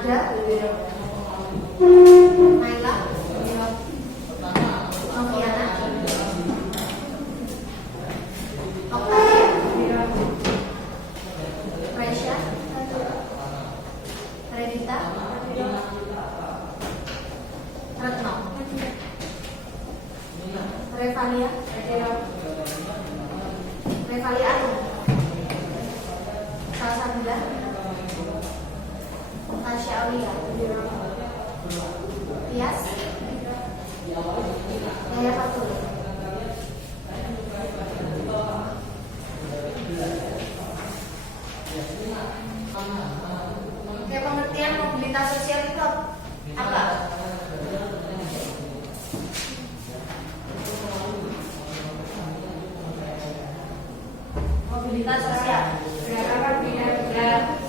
Ada? Naila? Noviana? Oktavia? Resya? Renita? Retno? Revalia? Revalia Arum? Salsabila? Tasya Aulia? Tias? Yaya Fatul? Oke, pengertian mobilitas sosial itu apa? Mobilitas sosial gerakan pindah-pindah,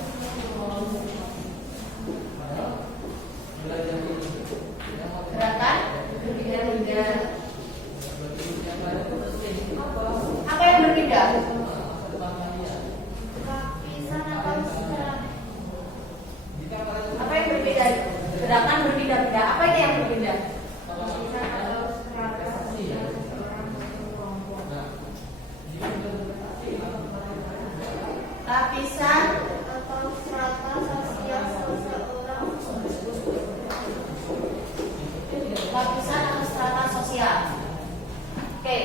gerakan berpindah-pindah. Apa yang berpindah? Lapisan atau secara? Apa yang berbeda? Gerakan berpindah-pindah. Apa itu yang berbeda? Lapisan atau strata sosial seseorang. Lapisan atau strata sosial. Oke.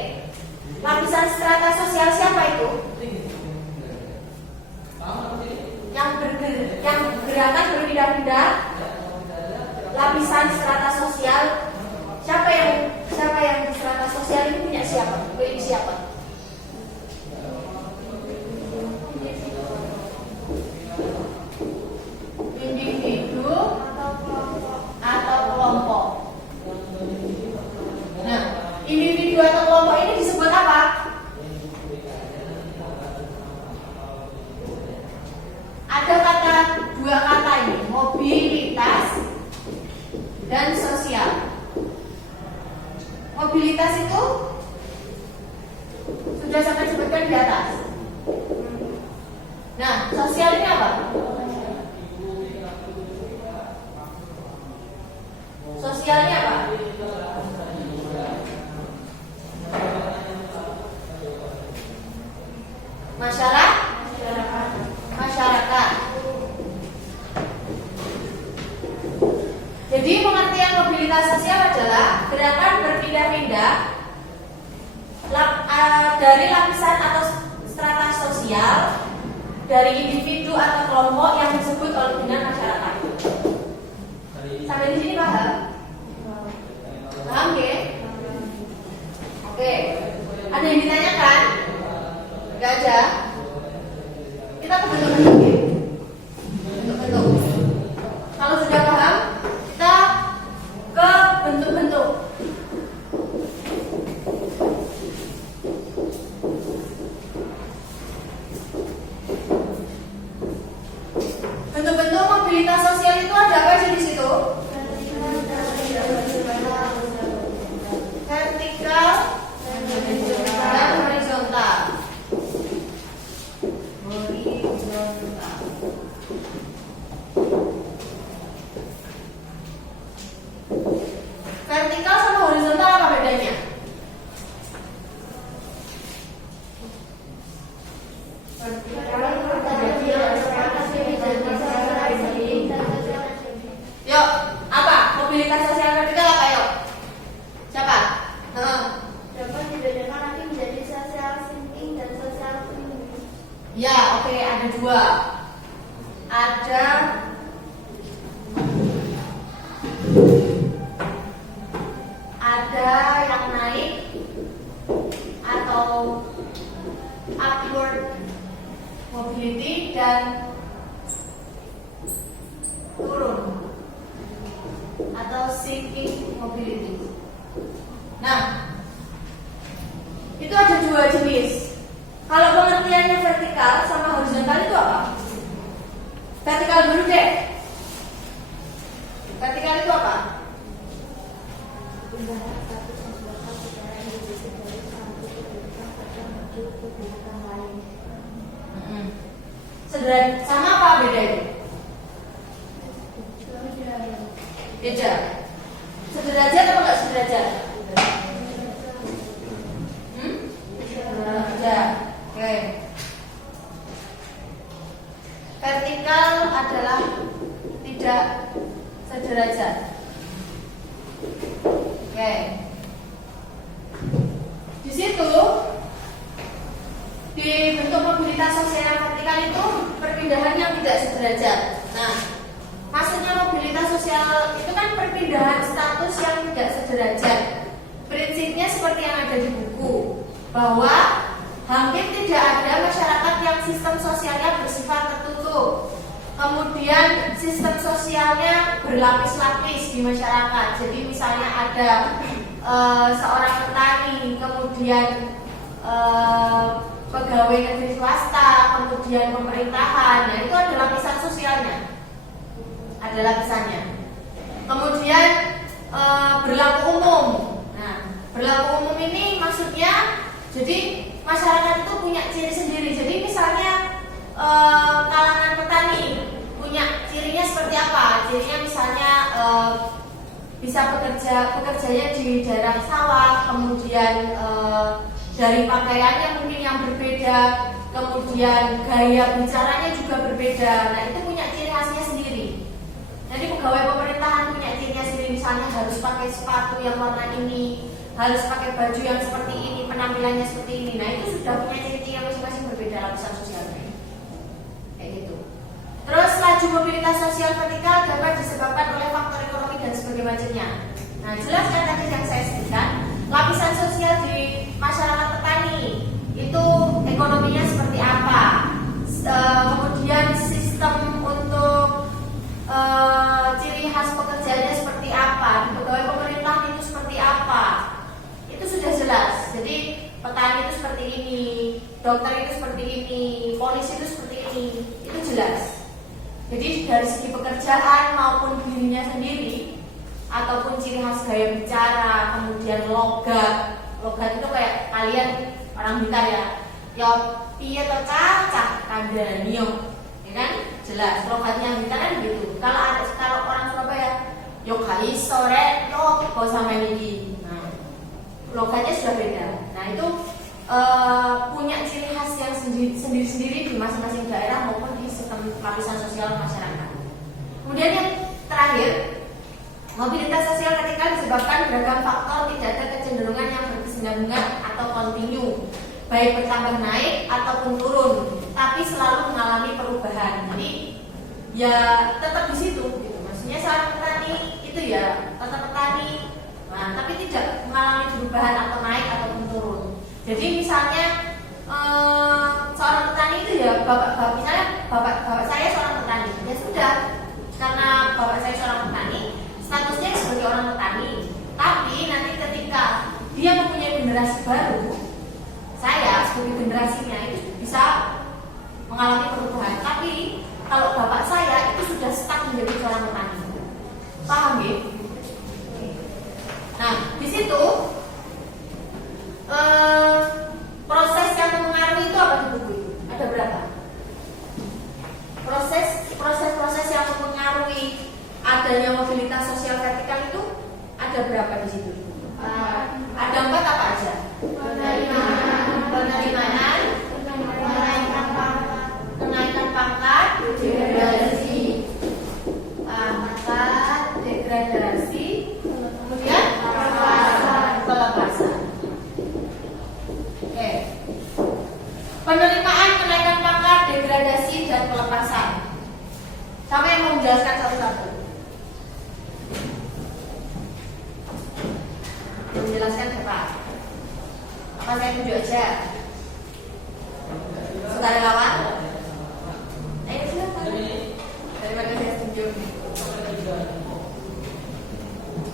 Lapisan strata sosial siapa itu? Yang gerakan berpindah-pindah. Lapisan strata sosial. Siapa yang di strata sosial ini punya siapa? Pilih siapa? Individu atau kelompok. Nah, individu atau kelompok ini disebut apa? Ada dua kata ini, mobilitas dan sosial. Mobilitas itu sudah sampai sebutkan di atas. Nah, sosial ini apa? Sosialnya apa? Masyarakat. Jadi pengertian mobilitas sosial adalah gerakan berpindah-pindah dari lapisan atau strata sosial dari individu atau kelompok yang disebut dengan masyarakat. Sampai di sini paham? Paham ya? Oke. Ada yang ditanyakan? Enggak ada. Kita ke bentuk-bentuk ya. Bentuk-bentuk. Kalau sudah paham, kita ke bentuk-bentuk. Bentuk-bentuk mobilitas sosial itu ada apa aja di situ? Vertikal dan horizontal. Vertikal sama horizontal apa bedanya? Yuk, apa? Mobilitas sosial vertikal apa yuk? Siapa? Dapat dibedakan nanti menjadi sosial sinking dan sosial tinggi. Ya, oke, ada dua. Ada yang naik atau upward mobility dan turun atau sinking mobility. Nah, itu ada dua jenis. Kalau pengertiannya vertikal sama horizontal itu apa? Vertikal dulu deh. Vertikal itu apa? Sederhana, sama apa beda itu? Beda. Sederajat atau enggak sederajat? Sederajat. Oke. Vertikal adalah tidak sederajat. Oke. Di situ di bentuk mobilitas sosial yang vertikal itu perpindahan yang tidak sederajat. Nah, maksudnya mobilitas sosial itu kan perpindahan status yang tidak sederajat. Prinsipnya seperti yang ada di buku, bahwa hampir tidak ada masyarakat yang sistem sosialnya bersifat tertutup. Kemudian sistem sosialnya berlapis-lapis di masyarakat. Jadi misalnya ada seorang petani, kemudian pegawai negeri swasta, kemudian pemerintahan. Nah, itu ada lapisan sosialnya, ada lapisannya. Kemudian berlaku umum. Nah, berlaku umum ini maksudnya jadi masyarakat itu punya ciri sendiri. Jadi misalnya kalangan petani punya cirinya seperti apa? Cirinya misalnya bisa bekerjanya di daerah sawah, kemudian dari pakaiannya mungkin yang berbeda, kemudian gaya bicaranya juga berbeda. Nah, itu punya ciri khasnya sendiri. Jadi pegawai pemerintahan punya cirinya sendiri, misalnya harus pakai sepatu yang warna ini, harus pakai baju yang seperti ini, penampilannya seperti ini. Nah, itu sudah punya ciri-ciri yang masing-masing berbeda lapisan sosialnya. Kayak gitu. Terus laju mobilitas sosial vertikal dapat disebabkan oleh faktor ekonomi dan sebagainya macamnya. Nah, jelas kan tadi yang saya sebutkan, lapisan sosial di masyarakat petani itu ekonominya seperti apa, kemudian sistem untuk ciri khas pekerjaannya seperti apa, di pegawai pemerintahan itu seperti apa, itu sudah jelas. Jadi petani itu seperti ini, dokter itu seperti ini, polisi itu seperti ini, itu jelas. Jadi dari segi pekerjaan maupun dirinya sendiri, ataupun ciri khas gaya bicara, kemudian logat itu kayak kalian orang Blitar ya piye to cacah kandhanio, ya kan? Jelas logatnya Blitar kan begitu. Kalau orang Surabaya yo gak iso rek yo kok sampeyan iki. Nah, logatnya sudah beda. Nah, itu punya ciri khas yang sendiri-sendiri di masing-masing daerah maupun di sistem lapisan sosial masyarakat. Kemudian yang terakhir, mobilitas sosial vertikal disebabkan beragam faktor, tidak ada kecenderungan yang berkesinambungan atau kontinu, baik bertambah naik ataupun turun, tapi selalu mengalami perubahan. Jadi ya tetap di situ, gitu. Maksudnya seorang petani itu ya tetap petani, nah, tapi tidak mengalami perubahan atau naik ataupun turun. Jadi misalnya seorang petani itu ya bapak saya seorang petani, ya sudah, karena bapak saya seorang petani, statusnya sebagai orang petani. Tapi nanti ketika dia mempunyai generasi baru, saya sebagai generasinya itu bisa mengalami perubahan. Tapi kalau bapak saya itu sudah stuck menjadi seorang petani. Paham ya? Nah, di situ proses yang mempengaruhi itu apa di buku itu? Ada berapa? Proses yang mempengaruhi adanya mobilitas sosial vertikal itu ada berapa di situ? Ada 4 apa aja? Penerimaan, kenaikan pangkat, degradasi, kemudian pelepasan. Oke. Penerimaan, kenaikan pangkat, degradasi, dan pelepasan. Siapa yang mau menjelaskan satu-satu? Menjelaskan siapa? Apa saya tunjuk aja? Sukarelawan? Ayo silakan. Daripada saya tunjuk.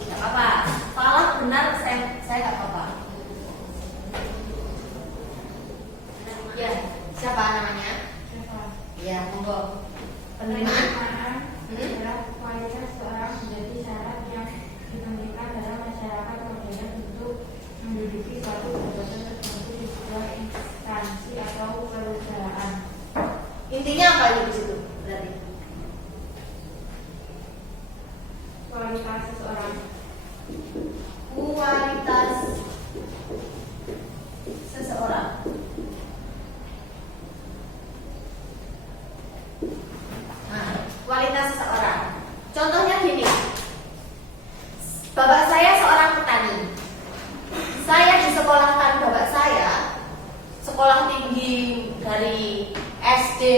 Gak apa-apa. Salah benar saya gak apa-apa. Ya, siapa namanya? Ya, monggo. Penerimaan adalah kualitas seorang menjadi syarat yang ditentukan dalam masyarakat modern untuk menduduki suatu jabatan tertentu di sebuah instansi atau perusahaan. Intinya apa itu di situ? Berarti Kualitas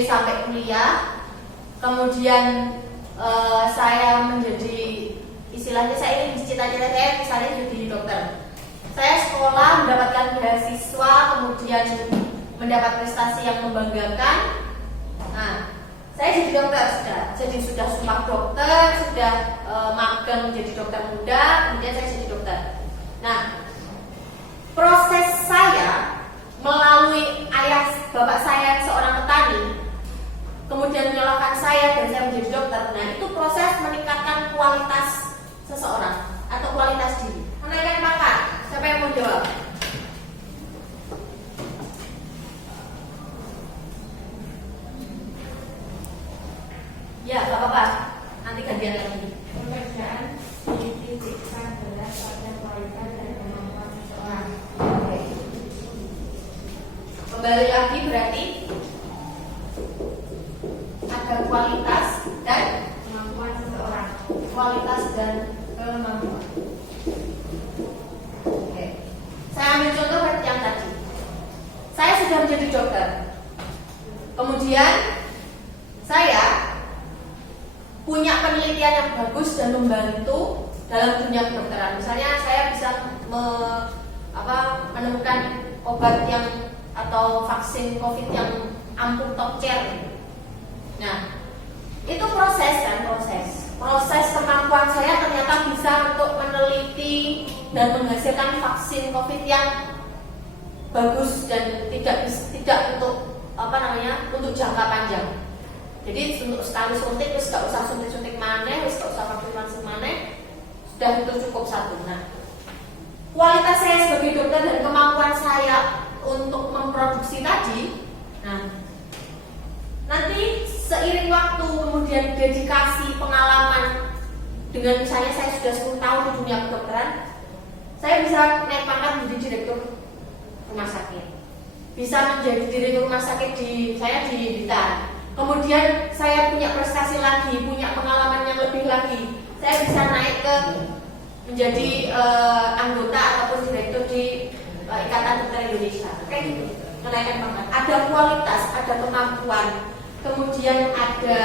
sampai kuliah, kemudian saya menjadi, istilahnya saya ingin cita-cita saya misalnya jadi dokter. Saya sekolah mendapatkan beasiswa, kemudian mendapat prestasi yang membanggakan. Nah, saya jadi dokter sudah sumpah dokter, sudah magang menjadi dokter muda, kemudian saya jadi dokter. Nah, proses saya melalui ayah bapak saya seorang petani, kemudian menyalahkan saya dan saya menjadi dokter. Nah, itu proses meningkatkan kualitas seseorang atau kualitas diri, menaikkan pangkat. Siapa yang mau jawab? Ya, gak apa-apa. Nanti gantian lagi. Pekerjaan dititikkan berat pada kualitas dan kemampuan seseorang. Oke. Kembali lagi berarti ada kualitas dan Kemampuan seseorang. kualitas dan kemampuan. Oke. Saya ambil contoh seperti yang tadi. Saya sudah menjadi dokter. Kemudian saya punya penelitian yang bagus dan membantu dalam dunia kedokteran. Misalnya saya bisa menemukan obat yang atau vaksin COVID yang ampuh top chair. Nah, itu proses kemampuan saya ternyata bisa untuk meneliti dan menghasilkan vaksin COVID yang bagus dan tidak untuk untuk jangka panjang. Jadi untuk sekali suntik, wis gak usah suntik maneh, wis gak usah vaksin maneh, sudah itu cukup satu. Nah, kualitas saya sebagai dokter dan kemampuan saya untuk memproduksi tadi, nah nanti seiring waktu kemudian dedikasi pengalaman dengan misalnya saya sudah 10 tahun di dunia kedokteran, saya bisa naik pangkat menjadi direktur rumah sakit, bisa menjadi direktur rumah sakit di Blitar. Kemudian saya punya prestasi lagi, punya pengalaman yang lebih lagi. Saya bisa naik ke menjadi anggota ataupun direktur di Ikatan Dokter Indonesia. Kayak gitu, menaikkan pangkat. Ada kualitas, ada kemampuan, kemudian ada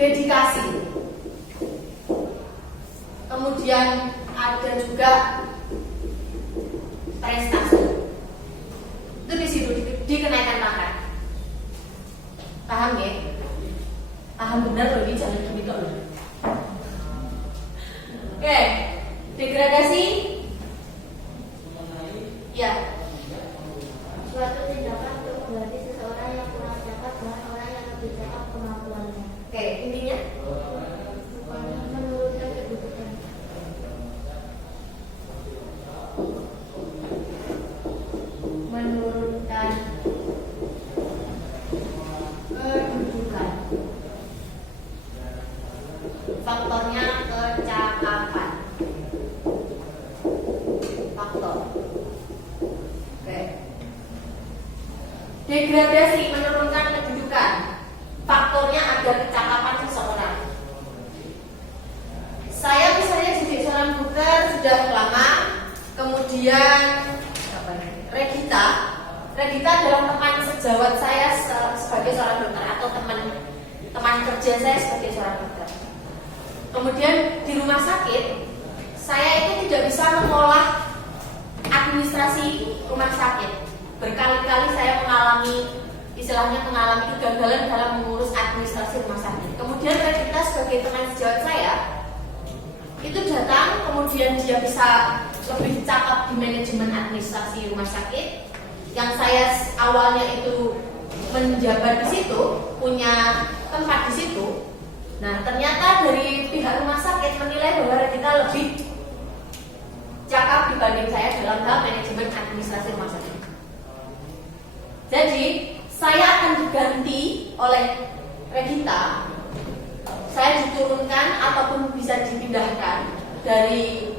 dedikasi, kemudian ada juga prestasi. Itu di situ di kenaikan pangkat. Paham ya? Paham benar loh, ini jangan gini kok loh. Oke, degradasi. Ya. Suatu tindakan untuk mengganti seseorang yang kurang cakap dengan orang yang lebih cakap kemampuannya. Oke, intinya Menurunkan kedudukan. menurunkan kedudukan. Faktornya kecakapan. Faktor. Oke. Degradasi, menurunkan kedudukan. Faktornya ada kecakapan seseorang. Saya misalnya jadi seorang dokter sudah lama, kemudian Regita adalah teman sejawat saya sebagai seorang dokter atau teman kerja saya sebagai seorang dokter. Kemudian di rumah sakit saya itu tidak bisa mengolah administrasi rumah sakit. Berkali-kali saya mengalami kegagalan dalam mengurus administrasi rumah sakit. Kemudian Regita sebagai teman sejawat saya itu datang, kemudian dia bisa lebih cakap di manajemen administrasi rumah sakit. Yang saya awalnya itu menjabat di situ, punya tempat di situ. Nah, ternyata dari pihak rumah sakit menilai bahwa kita lebih cakap dibanding saya dalam hal manajemen administrasi rumah sakit. Jadi, saya akan diganti oleh Regita. Saya diturunkan ataupun bisa dipindahkan dari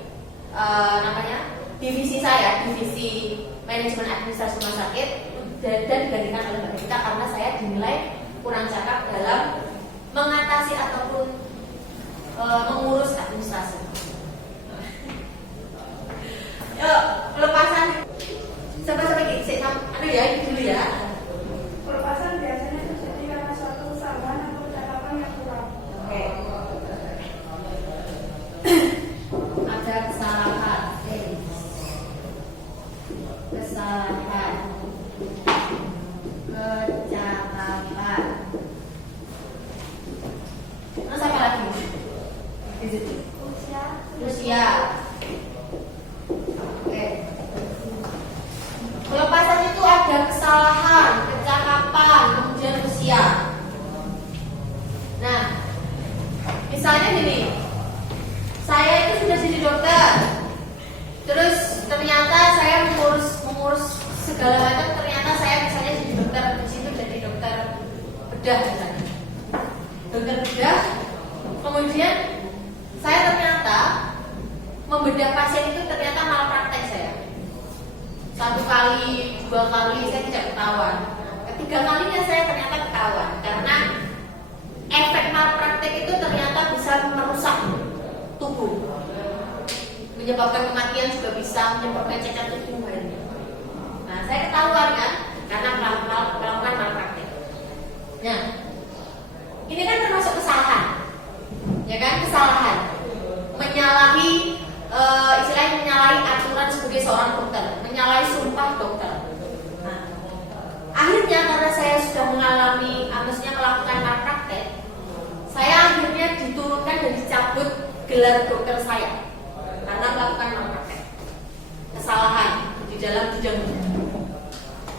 divisi saya, divisi manajemen administrasi rumah sakit, dan digantikan oleh Mbak Regita karena saya dinilai kurang cakap dalam mengatasi ataupun mengurus administrasi. Yuk, pelepasan. Sampai ini dulu ya. Pelepasan misalnya gini, saya itu sudah jadi dokter, terus ternyata saya mengurus segala macam, ternyata saya misalnya jadi dokter di situ, jadi dokter bedah misalnya, dokter bedah, kemudian saya ternyata membedah pasien itu ternyata malpraktek saya. 1 kali, 2 kali saya tidak ketahuan. Ketiga kalinya saya ternyata ketahuan karena efek malpraktek itu ternyata bisa merusak tubuh, menyebabkan kematian juga bisa, menyebabkan cacat tubuh lainnya. Nah, saya ketahuan kan karena melakukan malpraktek. Nah, ini kan termasuk kesalahan, ya kan, kesalahan, menyalahi istilahnya menyalahi aturan sebagai seorang dokter, menyalahi sumpah dokter. Nah, akhirnya karena saya sudah mengalami, maksudnya melakukan malpraktek, saya akhirnya diturunkan dan dicabut gelar dokter saya karena melakukan malpraktek, kesalahan di dalam bidang ini.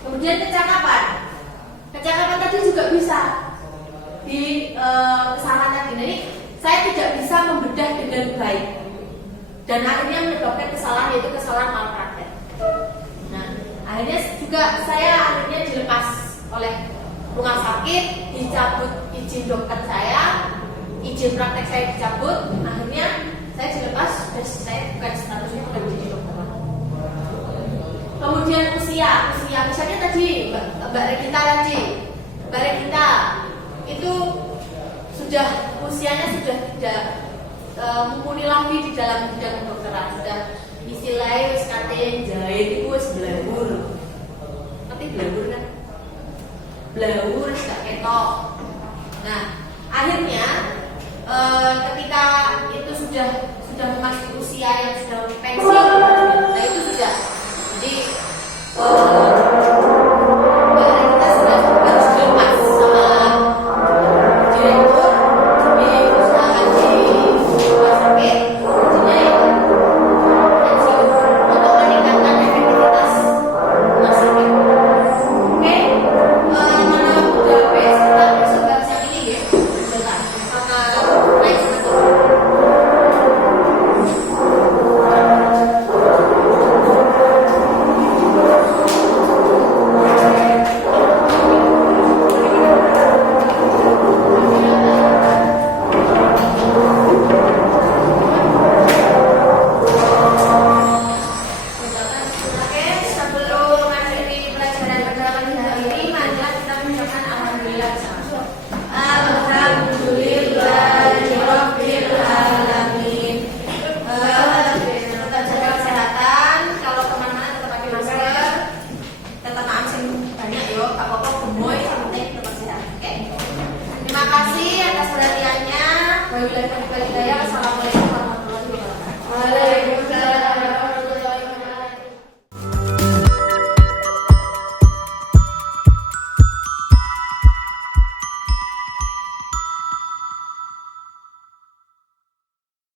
Kemudian kecakapan tadi juga bisa di kesalahan tadi. Jadi saya tidak bisa membedah dengan baik dan akhirnya menyebabkan kesalahan, yaitu kesalahan malpraktek. Nah, akhirnya juga saya dilepas oleh rumah sakit, dicabut izin dokter saya, izin praktek saya dicabut, akhirnya saya dilepas dan saya bukan statusnya bukan jadi dokter. Kemudian usia misalnya tadi Mbak Regita itu sudah usianya sudah tidak mumpuni lagi di dalam bidang kedokteran, sudah istilahnya wis kate jahit itu wis blawur. Ngerti blawur kan? Blawur wis gak ketok. Nah, akhirnya ketika itu sudah memasuki usia yang sudah pensiun, nah itu sudah jadi